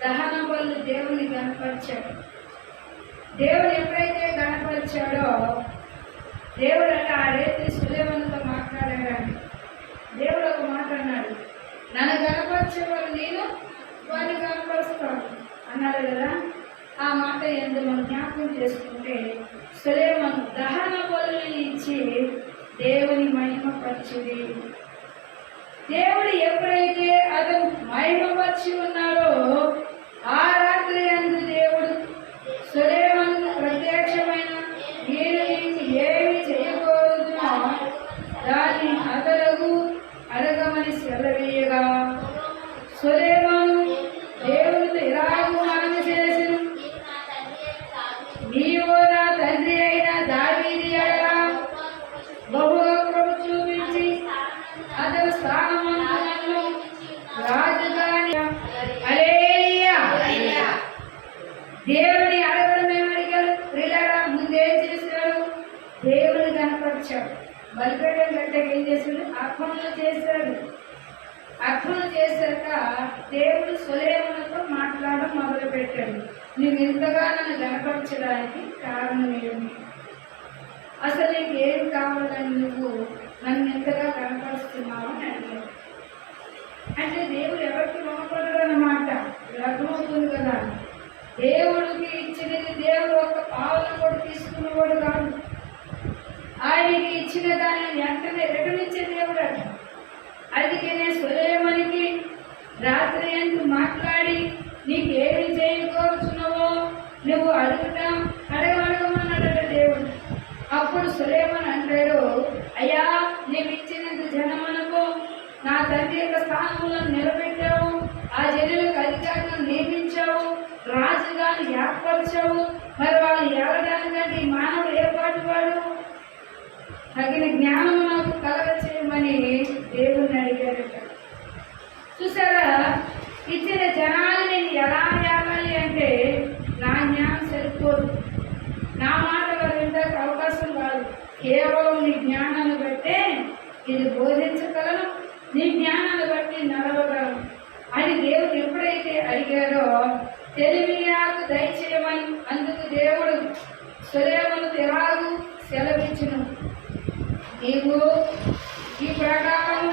దహన బలులు దేవుని కనపరిచాడు. దేవుడు ఎప్పుడైతే కనపరిచాడో దేవుడు అంటే ఆ రేతి సులేమనుతో మాట్లాడాడు. దేవుడు ఒక మాట అన్నాడు, నన్ను కనపరిచేవారు నేను వారిని కనపరుస్తాను అన్నాడు కదా. ఆ మాట ఎందుకు మనం జ్ఞాపకం చేసుకుంటే సులేమను దహన బలులను ఇచ్చి దేవుని మహిమపరిచింది. దేవుడు ఎప్పుడైతే అతను మహిమపరిచి ఉన్నాడో ఆ రాత్రి అందు దేవుడు సులేమను ప్రత్యక్షమైన నేను నీకు ఏమి చేయకూడదునో దాన్ని అడగమని సెలవీయగా సులేమను దేవుడితో ఇలాగూ మనవి చేసెను, నీవు నా తండ్రి అయిన దావీదు ఎడల బహుగా కృప చూపించి అతని స్థానమందు రాజుగా హల్లెలూయా. దేవుని అడగడం ఏమడిగారు ప్రియులారా? ముందేం చేశాడు? దేవుని కనపరిచాడు. బలిపీఠం గంటకి ఏం చేశాడు? అర్పణలు చేశాడు. అర్పణలు చేశాక దేవుడు సులేమనుతో మాట్లాడడం మొదలు పెట్టాడు. నువ్వు ఇంతగా నన్ను కనపరచడానికి కారణం ఏమి? అసలు నీకు ఏం కావాలని నువ్వు నన్ను ఎంతగా కనపరుస్తున్నావు అని అడిగాడు. అంటే దేవుడు ఎవరికి రుణపడడు అన్నమాట. అర్థమవుతుంది కదా. దేవుడికి ఇచ్చినది దేవుడు ఒక పావన కూడా తీసుకున్నవాడు కాదు. ఆయనకి ఇచ్చిన దాన్ని వెంటనే రిటర్న్ ఇచ్చే దేవుడు అట. అందుకనే సులేమనికి రాత్రి అంటూ మాట్లాడి నీకు ఏమి చేయకోరుచున్నావో నువ్వు అడగమన్నాడట దేవుడు. అప్పుడు సులేమన్ అంటాడు, అయ్యా నీవు ఇచ్చినంత జనమునకు నా తండ్రి యొక్క స్థానంలో నిలబెట్టావు, ఆ జనులకు అధికారులను నియమించావు, రాజుగా ఏర్పరిచావు. మరి వాళ్ళు ఏడడానికంటే ఈ మానవుడు ఏర్పాటు వాడు, తగిన జ్ఞానము నాకు కలగ చేయమని దేవుణ్ణి అడిగాడట. చూసారా, ఇచ్చిన జనాలు నేను ఎలా ఏలాలి అంటే నా జ్ఞానం సరిపోదు, నా మాట వినడానికి అవకాశం కాదు. కేవలం నీ జ్ఞానాన్ని బట్టే ఇది బోధించగలను, నీ జ్ఞానాన్ని బట్టి నడవగలను అని దేవుడు ఎప్పుడైతే అడిగాడో తెలివి నాకు దయచేయమని అందుకు దేవుడు సులేమను ఎలాగూ సెలవిచ్చును, నీవు ఈ ప్రకారం